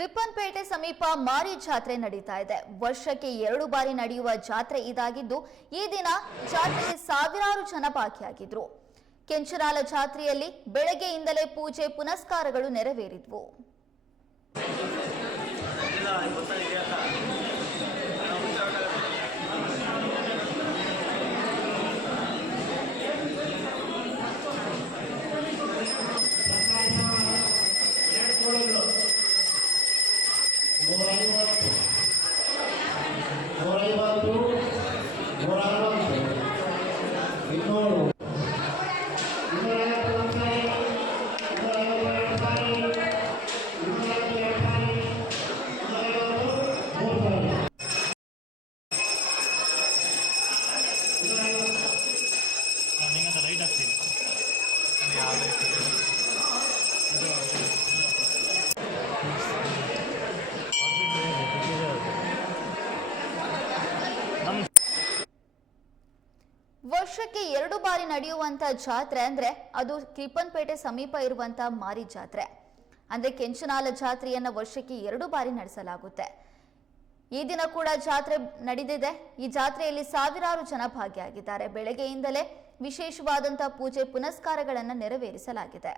ರಿಪ್ಪನ್ಪೇಟೆ ಸಮೀಪ ಮಾರಿ ಜಾತ್ರೆ ನಡೀತಾ ಇದೆ. ವರ್ಷಕ್ಕೆ ಎರಡು ಬಾರಿ ನಡೆಯುವ ಜಾತ್ರೆ ಇದಾಗಿದ್ದು, ಈ ದಿನ ಜಾತ್ರೆಗೆ ಸಾವಿರಾರು ಜನ ಭಾಗಿಯಾಗಿದ್ರು. ಕೆಂಚರಾಲ ಜಾತ್ರೆಯಲ್ಲಿ ಬೆಳಗ್ಗೆಯಿಂದಲೇ ಪೂಜೆ ಪುನಸ್ಕಾರಗಳು ನೆರವೇರಿದ್ವು. Yeah, I'll make it. ವರ್ಷಕ್ಕೆ ಎರಡು ಬಾರಿ ನಡೆಯುವಂತ ಜಾತ್ರೆ ಅಂದ್ರೆ ಅದು ಕಿಪ್ಪನ್ಪೇಟೆ ಸಮೀಪ ಇರುವಂಥ ಮಾರಿ ಜಾತ್ರೆ. ಅಂದ್ರೆ ಕೆಂಚನಾಲ ಜಾತ್ರೆಯನ್ನ ವರ್ಷಕ್ಕೆ ಎರಡು ಬಾರಿ ನಡೆಸಲಾಗುತ್ತೆ. ಈ ದಿನ ಕೂಡ ಜಾತ್ರೆ ನಡೆದಿದೆ. ಈ ಜಾತ್ರೆಯಲ್ಲಿ ಸಾವಿರಾರು ಜನ ಭಾಗಿಯಾಗಿದ್ದಾರೆ. ಬೆಳಗ್ಗೆಯಿಂದಲೇ ವಿಶೇಷವಾದಂತಹ ಪೂಜೆ ಪುನಸ್ಕಾರಗಳನ್ನು ನೆರವೇರಿಸಲಾಗಿದೆ.